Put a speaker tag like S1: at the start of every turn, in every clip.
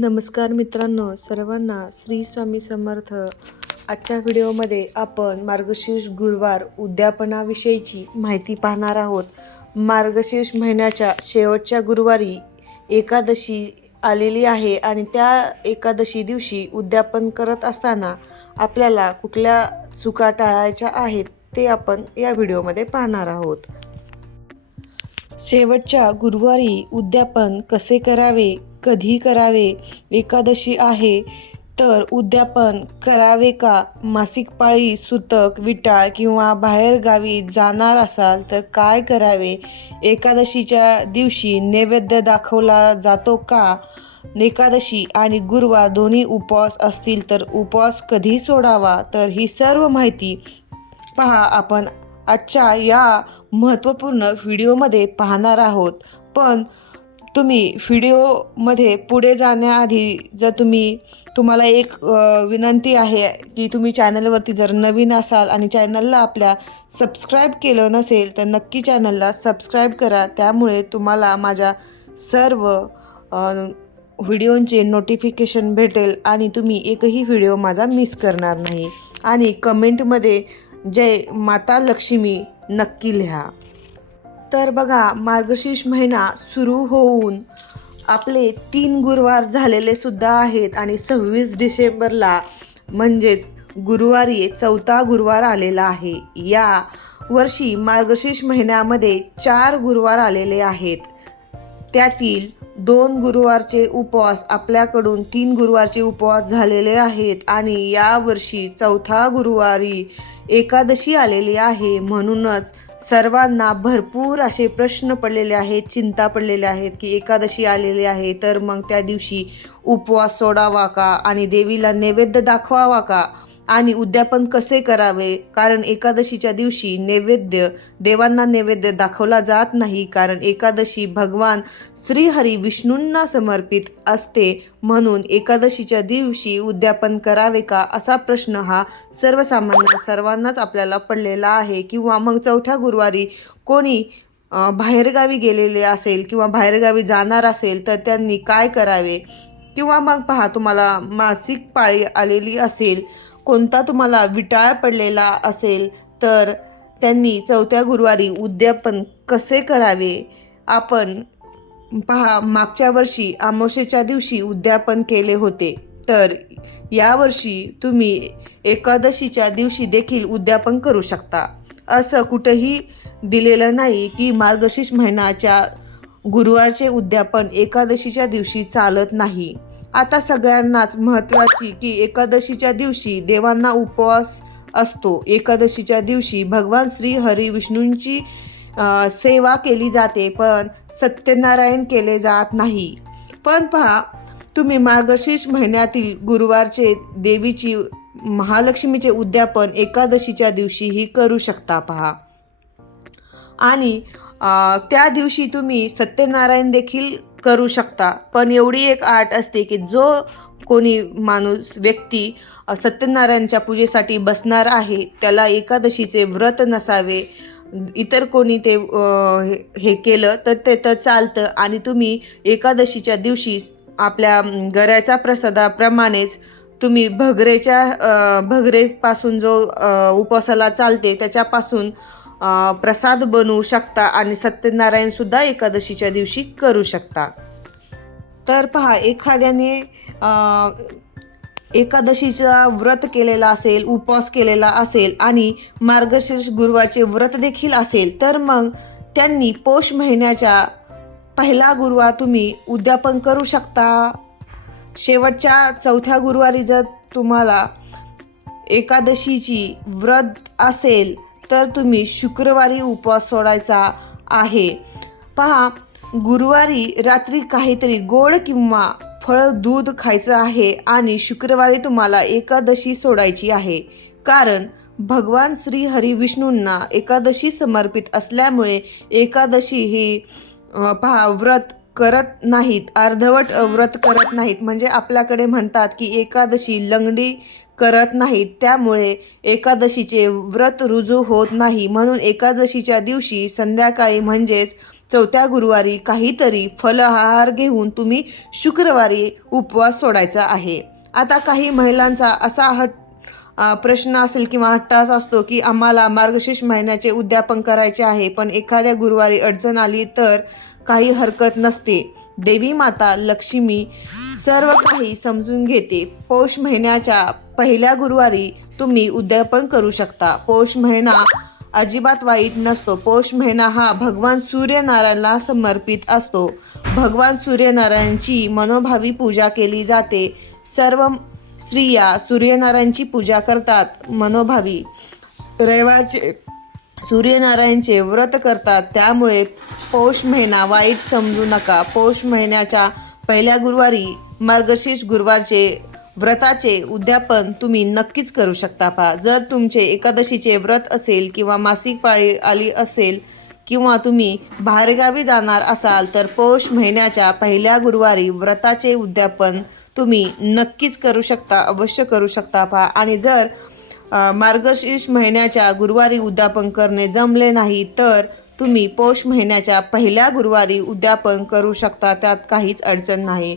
S1: नमस्कार मित्रांनो सर्वांना श्री स्वामी समर्थ. आजच्या व्हिडिओमध्ये आपण मार्गशीर्ष गुरुवार उद्यापनाविषयीची माहिती पाहणार आहोत. मार्गशीर्ष महिन्याच्या शेवटच्या गुरुवारी एकादशी आलेली आहे आणि त्या एकादशी दिवशी उद्यापन करत असताना आपल्याला कुठल्या चुका टाळायच्या आहेत ते आपण या व्हिडिओमध्ये पाहणार आहोत. शेवटच्या गुरुवारी उद्यापन कसे करावे? कधी करावे? एकादशी आहे तर उद्यापन करावे का? मासिक पाळी सुतक विटाळ किंवा बाहेरगावी जाणार असाल तर काय करावे? एकादशीच्या दिवशी नैवेद्य दाखवला जातो का? एकादशी आणि गुरुवार दोन्ही उपवास असतील तर उपवास कधी सोडावा? तर ही सर्व माहिती पहा आपण आजच्या या महत्त्वपूर्ण व्हिडिओमध्ये पाहणार आहोत. पण तुम्ही व्हिडिओमध्ये पुढे जाण्याआधी जर तुम्ही तुम्हाला एक विनंती आहे की तुम्ही चॅनलवरती जर नवीन असाल आणि चॅनलला आपल्या सबस्क्राईब केलं नसेल तर नक्की चॅनलला सबस्क्राईब करा. त्यामुळे तुम्हाला माझ्या सर्व व्हिडिओंचे नोटिफिकेशन भेटेल आणि तुम्ही एकही व्हिडिओ माझा मिस करणार नाही. आणि कमेंटमध्ये जय माता लक्ष्मी नक्की लिहा. तर बघा मार्गशीर्ष महिना सुरू होऊन आपले तीन गुरुवार झालेले सुद्धा आहेत आणि सव्वीस डिसेंबरला म्हणजेच गुरुवारी चौथा गुरुवार आलेला आहे. या वर्षी मार्गशीर्ष महिन्यामध्ये चार गुरुवार आलेले आहेत. त्यातील दोन गुरुवारचे उपवास आपल्याकडून तीन गुरुवारचे उपवास झालेले आहेत आणि यावर्षी चौथा गुरुवारी एकादशी आलेली आहे. म्हणूनच सर्वांना भरपूर असे प्रश्न पडलेले आहेत चिंता पडलेल्या आहेत की एकादशी आलेली आहे तर मग त्या दिवशी उपवास सोडावा का आणि देवीला नैवेद्य दाखवावा का? आणि उद्यापन कसे करावे? कारण एकादशीच्या दिवशी नैवेद्य देवांना नैवेद्य दाखवला जात नाही कारण एकादशी भगवान श्रीहरी विष्णूंना समर्पित असते. म्हणून एकादशीच्या दिवशी उद्यापन करावे का? असा प्रश्न हा सर्वसामान्य सर्वांनाच आपल्याला पडलेला आहे. किंवा मग चौथ्या गुरुवारी कोणी बाहेरगावी गेलेले असेल किंवा बाहेरगावी जाणार असेल तर त्यांनी काय करावे? किंवा मग पहा तुम्हाला मासिक पाळी आलेली असेल कोणता तुम्हाला विटाळा पडलेला असेल तर त्यांनी चौथ्या गुरुवारी उद्यापन कसे करावे? आपण पहा मागच्या वर्षी आमोशेच्या दिवशी उद्यापन केले होते. तर यावर्षी तुम्ही एकादशीच्या दिवशी देखील उद्यापन करू शकता. असं कुठंही दिलेलं नाही की मार्गशीर्ष महिन्याच्या गुरुवारचे उद्यापन एकादशीच्या दिवशी चालत नाही. आता सगळ्यांनाच महत्त्वाची की एकादशीच्या दिवशी देवांना उपवास असतो. एकादशीच्या दिवशी भगवान श्री हरी विष्णूंची सेवा केली जाते पण सत्यनारायण केले जात नाही. पण पहा तुम्ही मार्गशीर्ष महिन्यातील गुरुवारचे देवीची महालक्ष्मीचे उद्यापन एकादशीच्या दिवशीही करू शकता पहा. आणि त्या दिवशी तुम्ही सत्यनारायण देखील करू शकता. पण एवढी एक आट असते की जो कोणी माणूस व्यक्ती सत्यनारायणच्या पूजेसाठी बसणार आहे त्याला एकादशीचे व्रत नसावे इतर कोणी ते हे- हे केलं तर ते तर चालतं आणि तुम्ही एकादशीच्या दिवशी आपल्या गऱ्याच्या प्रसादाप्रमाणेच तुम्ही भगरेच्या भगरेपासून जो उपवासाला चालते त्याच्यापासून प्रसाद बनवू शकता आणि सत्यनारायणसुद्धा एकादशीच्या दिवशी करू शकता. तर पहा एखाद्याने एकादशीचा व्रत केलेला असेल उपवास केलेला असेल आणि मार्गशीर्ष गुरुवारचे व्रत देखील असेल तर मग त्यांनी पौष महिन्याच्या पहिला गुरुवार तुम्ही उद्यापन करू शकता. शेवटच्या चौथ्या गुरुवारी जर तुम्हाला एकादशीची व्रत असेल तर तुम्ही शुक्रवारी उपवास सोडायचा आहे. पहा गुरुवारी रात्री काहीतरी गोड किंवा फळ दूध खायचं आहे आणि शुक्रवारी तुम्हाला एकादशी सोडायची आहे. कारण भगवान श्री हरी विष्णूंना एकादशी समर्पित असल्यामुळे एकादशी ही पहा व्रत करत नाहीत अर्धवट व्रत करत नाहीत. म्हणजे आपल्याकडे म्हणतात की एकादशी लंगडी करत नाहीत. त्यामुळे एकादशीचे व्रत रुजू होत नाही. म्हणून एकादशीच्या दिवशी संध्याकाळी म्हणजेच चौथ्या गुरुवारी काहीतरी फलहार घेऊन तुम्ही शुक्रवारी उपवास सोडायचा आहे. आता काही महिलांचा असा हट प्रश्न असेल किंवा हट्टास असतो की आम्हाला मार्गशीर्ष महिन्याचे उद्यापन करायचे आहे पण एखाद्या गुरुवारी अडचण आली तर काही हरकत नसते. देवी माता लक्ष्मी सर्व काही समजून घेते. पौष महिन्याच्या पहिल्या गुरुवारी तुम्ही उद्यापन करू शकता. पौष महिना अजिबात वाईट नसतो. पौष महिना हा भगवान सूर्यनारायणला समर्पित असतो. भगवान सूर्यनारायणची मनोभावी पूजा केली जाते. सर्व स्त्रिया सूर्यनारायणची पूजा करतात मनोभावी. रविवारचे सूर्यनारायणचे व्रत करतात. त्यामुळे पौष महिना वाईट समजू नका. पौष महिन्याच्या पहिल्या गुरुवारी मार्गशीर्ष गुरुवारचे व्रताचे उद्यापन तुम्ही नक्कीच करू शकता पहा जर तुमचे एकादशीचे व्रत असेल किंवा मासिक पाळी आली असेल किंवा तुम्ही बाहेरगावी जाणार असाल तर पौष महिन्याच्या पहिल्या गुरुवारी व्रताचे उद्यापन तुम्ही नक्कीच करू शकता अवश्य करू शकता पहा आणि जर मार्गशीर्ष महिन्याच्या गुरुवारी उद्यापन करणे जमले नाही तर तुम्ही पौष महिन्याच्या पहिल्या गुरुवारी उद्यापन करू शकता त्यात काहीच अडचण नाही.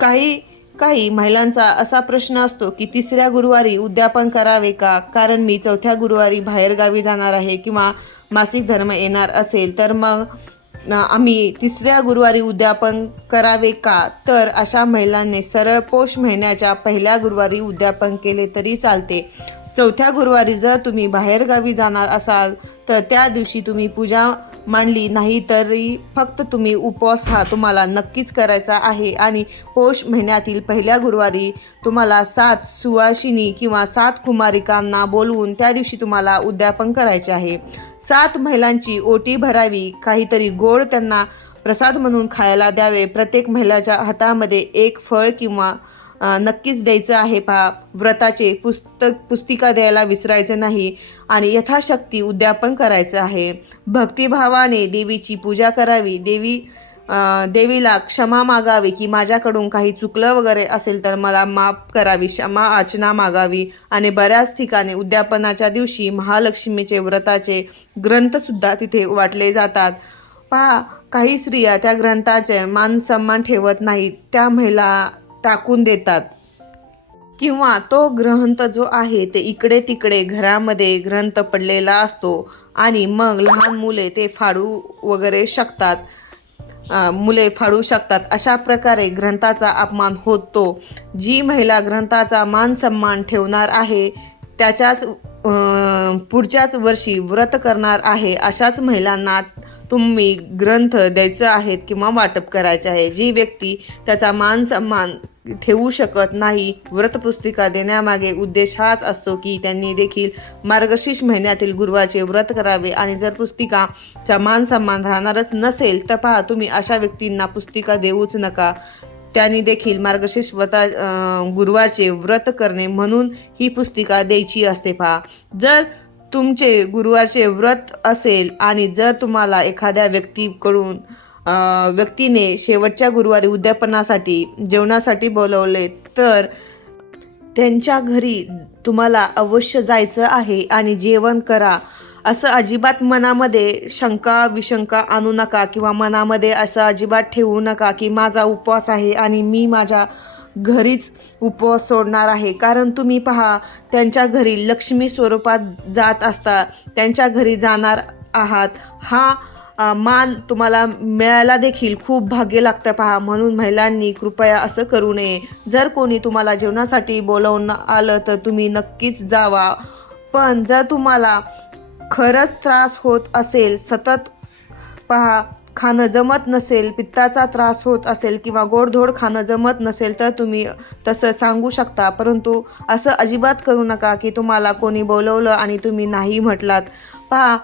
S1: काही काही महिलांचा असा प्रश्न असतो की तिसऱ्या गुरुवारी उद्यापन करावे का? कारण मी चौथ्या गुरुवारी बाहेरगावी जाणार आहे किंवा मासिक धर्म येणार असेल तर मग आम्ही तिसऱ्या गुरुवारी उद्यापन करावे का? तर अशा महिलांनी सरळ पोष महिन्याच्या पहिल्या गुरुवारी उद्यापन केले तरी चालते. चौथ्या गुरुवारी जर तुम्ही बाहेरगावी जाणार असाल तर त्या दिवशी तुम्ही पूजा मांडली नाही तरी फक्त तुम्ही उपवास हा तुम्हाला नक्कीच करायचा आहे. आणि पौष महिन्यातील पहिल्या गुरुवारी तुम्हाला सात सुवासिनी किंवा सात कुमारिकांना बोलवून त्या दिवशी तुम्हाला उद्यापन करायचे आहे. सात महिलांची ओटी भरावी काहीतरी गोड त्यांना प्रसाद म्हणून खायला द्यावे. प्रत्येक महिलाच्या हातामध्ये एक फळ किंवा नक्कीच द्यायचं आहे पहा व्रताचे पुस्तक पुस्तिका द्यायला विसरायचं नाही आणि यथाशक्ती उद्यापन करायचं आहे. भक्तिभावाने देवीची पूजा करावी. देवी देवीला क्षमा मागावी की माझ्याकडून काही चुकलं वगैरे असेल तर मला माफ करावी. क्षमा याचना मागावी आणि बऱ्याच ठिकाणी उद्यापनाच्या दिवशी महालक्ष्मीचे व्रताचे ग्रंथसुद्धा तिथे वाटले जातात. पहा काही स्त्रिया त्या ग्रंथाचे मान सन्मान ठेवत नाहीत. त्या महिला टाकून देतात. किंवा तो ग्रंथ जो आहे ते इकडे तिकडे घरामध्ये ग्रंथ पडलेला असतो आणि मग लहान मुले ते फाडू वगैरे शकतात. मुले फाडू शकतात. अशा प्रकारे ग्रंथाचा अपमान होतो. जी महिला ग्रंथाचा मान सन्मान ठेवणार आहे त्याच्याच पुढच्याच वर्षी व्रत करणार आहे अशाच महिलांना तुम्ही ग्रंथ द्यायचं आहेत किंवा वाटप करायचे आहे. जी व्यक्ती त्याचा मान सन्मान ठेवू शकत नाही व्रतपुस्तिका देण्यामागे उद्देश हाच असतो की त्यांनी देखील मार्गशीर्ष महिन्यातील गुरुवारचे व्रत करावे आणि जर पुस्तिकाचा मान सन्मान राहणारच नसेल तर पहा तुम्ही अशा व्यक्तींना पुस्तिका देऊच नका. त्यांनी देखील मार्गशीर्ष व्रता गुरुवारचे व्रत करणे म्हणून ही पुस्तिका द्यायची असते पहा. जर तुमचे गुरुवारचे व्रत असेल आणि जर तुम्हाला एखाद्या व्यक्तीकडून व्यक्तीने शेवटच्या गुरुवारी उद्यापनासाठी जेवणासाठी बोलवले तर त्यांच्या घरी तुम्हाला अवश्य जायचं आहे आणि जेवण करा. असं अजिबात मनामध्ये शंका विशंका आणू नका किंवा मनामध्ये असं अजिबात ठेवू नका की माझा उपवास आहे आणि मी माझ्या घरीच उपवास सोडणार आहे. कारण तुम्ही पहा त्यांच्या घरी लक्ष्मी स्वरूपात जात असता त्यांच्या घरी जाणार आहात. हा मान तुम्हाला मिळायला देखील खूप भाग्य लागतं पहा. म्हणून महिलांनी कृपया असं करू नये. जर कोणी तुम्हाला जेवणासाठी बोलवून आलं तर तुम्ही नक्कीच जावा. पण जर तुम्हाला खरंच त्रास होत असेल सतत पहा खाणं जमत नसेल पित्ताचा त्रास होत असेल किंवा गोडधोड खाणं जमत नसेल तर तुम्ही तसं सांगू शकता. परंतु असं अजिबात करू नका की तुम्हाला कोणी बोलवलं आणि तुम्ही नाही म्हटलात. पहा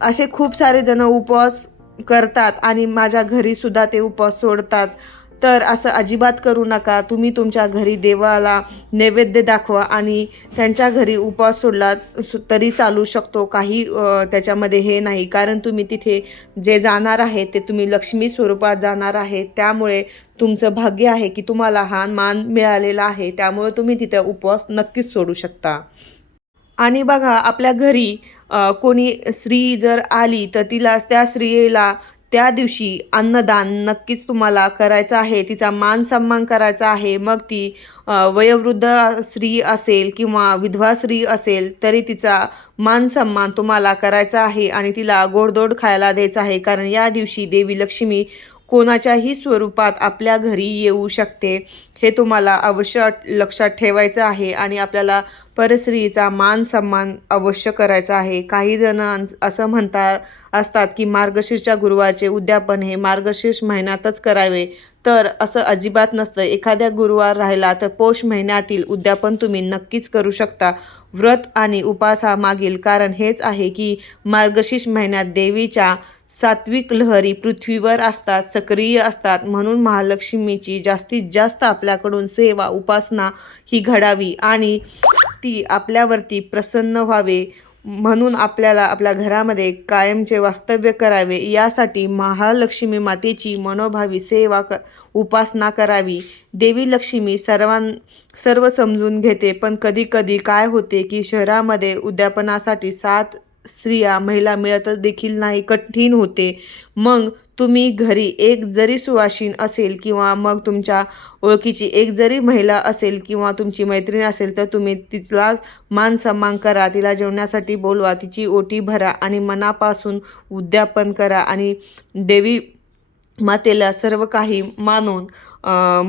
S1: असे खूप सारे जण उपवास करतात आणि माझ्या घरीसुद्धा ते उपवास सोडतात. तर असं अजिबात करू नका. तुम्ही तुमच्या घरी देवाला नैवेद्य दाखवा आणि त्यांच्या घरी उपवास सोडला तरी चालू शकतो. काही त्याच्यामध्ये हे नाही. कारण तुम्ही तिथे जे जाणार आहे ते तुम्ही लक्ष्मी स्वरूपात जाणार आहे. त्यामुळे तुमचं भाग्य आहे की तुम्हाला हा मान मिळालेला आहे. त्यामुळे तुम्ही तिथे उपवास नक्कीच सोडू शकता. आणि बघा आपल्या घरी कोणी स्त्री जर आली तर तिला त्या स्त्रियेला त्या दिवशी अन्नदान नक्कीच तुम्हाला करायचं आहे तिचा मान सन्मान करायचा आहे. मग ती वयोवृद्ध स्त्री असेल किंवा विधवा स्त्री असेल तरी तिचा मान सन्मान तुम्हाला करायचा आहे आणि तिला गोडदोड खायला द्यायचं आहे. कारण या दिवशी देवी लक्ष्मी कोणाच्याही स्वरूपात आपल्या घरी येऊ शकते हे तुम्हाला अवश्य लक्षात ठेवायचं आहे आणि आपल्याला परस्त्रीचा मान सन्मान अवश्य करायचा आहे. काही जण असं म्हणतात असतात की मार्गशीर्षच्या गुरुवारचे उद्यापन हे मार्गशीर्ष महिन्यातच करावे. तर असं अजिबात नसतं. एखाद्या गुरुवार राहिला तर पौष महिन्यातील उद्यापन तुम्ही नक्कीच करू शकता. व्रत आणि उपासामागील कारण हेच आहे की मार्गशीर्ष महिन्यात देवीच्या सात्विक लहरी पृथ्वीवर असतात सक्रिय असतात. म्हणून महालक्ष्मीची जास्तीत जास्त आपल्याकडून सेवा उपासना ही घडावी आणि ती आपल्यावरती प्रसन्न व्हावे. म्हणून आपल्याला आपल्या घरामध्ये कायमचे वास्तव्य करावे यासाठी महालक्ष्मी मातेची मनोभावी सेवा क उपासना करावी. देवी लक्ष्मी सर्वां सर्व समजून घेते पण कधी कधी काय होते की शहरामध्ये उद्यापनासाठी सात स्त्रिया महिला मिळतच देखील नाही कठीण होते. मग तुम्ही घरी एक जरी सुवासीन असेल किंवा मग तुमच्या ओळखीची एक जरी महिला असेल किंवा तुमची मैत्रीण असेल तर तुम्ही तिला मान सन्मान करा तिला जेवण्यासाठी बोलवा तिची ओटी भरा आणि मनापासून उद्यापन करा. आणि देवी मातेला सर्व काही मानून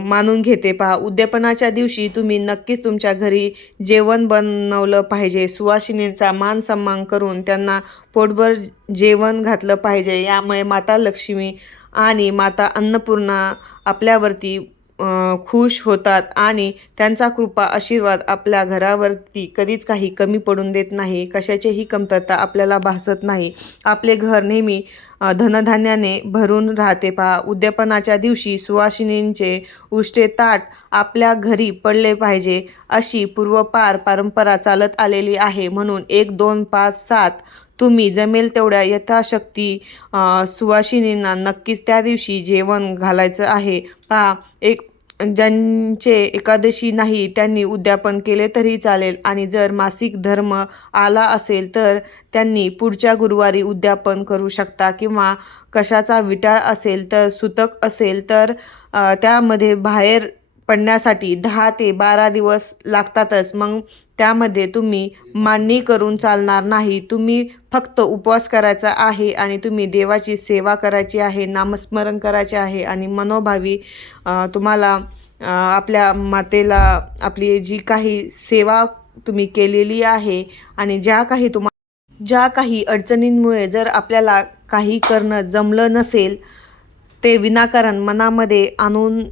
S1: मानून घेते. पहा उद्यापनाच्या दिवशी तुम्ही नक्कीच तुमच्या घरी जेवण बनवलं पाहिजे. सुवासिनींचा मान सन्मान करून त्यांना पोटभर जेवण घातलं पाहिजे. यामुळे माता लक्ष्मी आणि माता अन्नपूर्णा आपल्यावरती खुश होतात आणि त्यांचा कृपा आशीर्वाद आपल्या घरावरती कधीच काही कमी पडून देत नाही. कशाचीही कमतरता आपल्याला भासत नाही. आपले घर नेहमी धनधान्याने भरून राहते पहा. उद्यापनाच्या दिवशी सुवासिनींचे उष्टे ताट आपल्या घरी पडले पाहिजे अशी पूर्वपार परंपरा चालत आलेली आहे म्हणून एक दोन पाच सात तुम्ही जमेल तेवढ्या यथाशक्ती सुवासिनींना नक्कीच त्या दिवशी जेवण घालायचं आहे. पहा एक ज्यांचे एकादशी नाही त्यांनी उद्यापन केले तरी चालेल. आणि जर मासिक धर्म आला असेल तर त्यांनी पुढच्या गुरुवारी उद्यापन करू शकता. किंवा कशाचा विटाळ असेल तर सुतक असेल तर त्यामध्ये बाहेर पडण्यासाठी दहा ते बारा दिवस लागतातच. मग त्यामध्ये तुम्ही मांडणी करून चालणार नाही. तुम्ही फक्त उपवास करायचा आहे आणि तुम्ही देवाची सेवा करायची आहे नामस्मरण करायचे आहे आणि मनोभावी तुम्हाला आपल्या मातेला आपली जी काही सेवा तुम्ही केलेली आहे आणि ज्या काही तुम्हा ज्या काही अडचणींमुळे जर आपल्याला काही करणं जमलं नसेल ते विनाकारण मनामध्ये आणून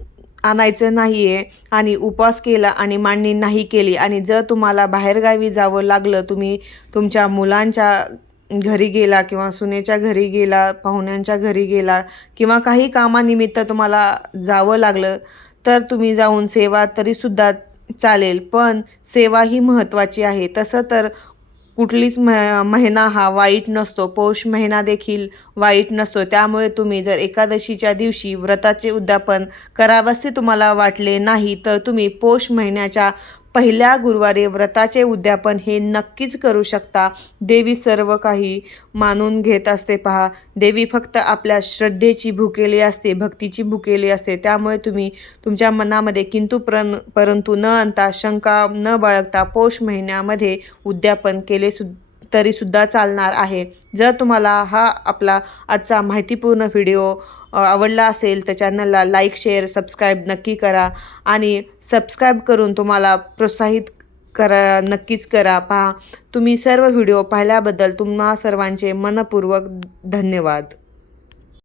S1: आणायचं नाही आहे आणि उपवास केला आणि मांडणी नाही केली आणि जर तुम्हाला बाहेरगावी जावं लागलं तुम्ही तुमच्या मुलांच्या घरी गेला किंवा सुनेच्या घरी गेला पाहुण्यांच्या घरी गेला किंवा काही कामानिमित्त तुम्हाला जावं लागलं तर तुम्ही जाऊन सेवा तरीसुद्धा चालेल. पण सेवा ही महत्त्वाची आहे. तसं तर कुठलीच मह महिना हा वाईट नसतो. पौष महिना देखील वाईट नसतो. त्यामुळे तुम्ही जर एकादशीच्या दिवशी व्रताचे उद्यापन करावंसे तुम्हाला वाटले नाही तर तुम्ही पौष महिन्याच्या पहिल्या गुरुवारी व्रताचे उद्यापन हे नक्कीच करू शकता. देवी सर्व काही मानून घेत असते पहा. देवी फक्त आपल्या श्रद्धेची भुकेली असते भक्तीची भुकेली असते. त्यामुळे तुम्ही तुमच्या मनामध्ये किंतु परं परंतु न आणता शंका न बाळगता पौष महिन्यामध्ये उद्यापन केले सु तरीसुद्धा चालणार आहे. जर तुम्हाला हा आपला आजचा माहितीपूर्ण व्हिडिओ आवडला असेल तर चॅनलला लाईक शेअर सबस्क्राईब नक्की करा आणि सबस्क्राईब करून तुम्हाला प्रोत्साहित करा नक्कीच करा. पहा तुम्ही सर्व व्हिडिओ पाहिल्याबद्दल तुम्हा सर्वांचे मनपूर्वक धन्यवाद.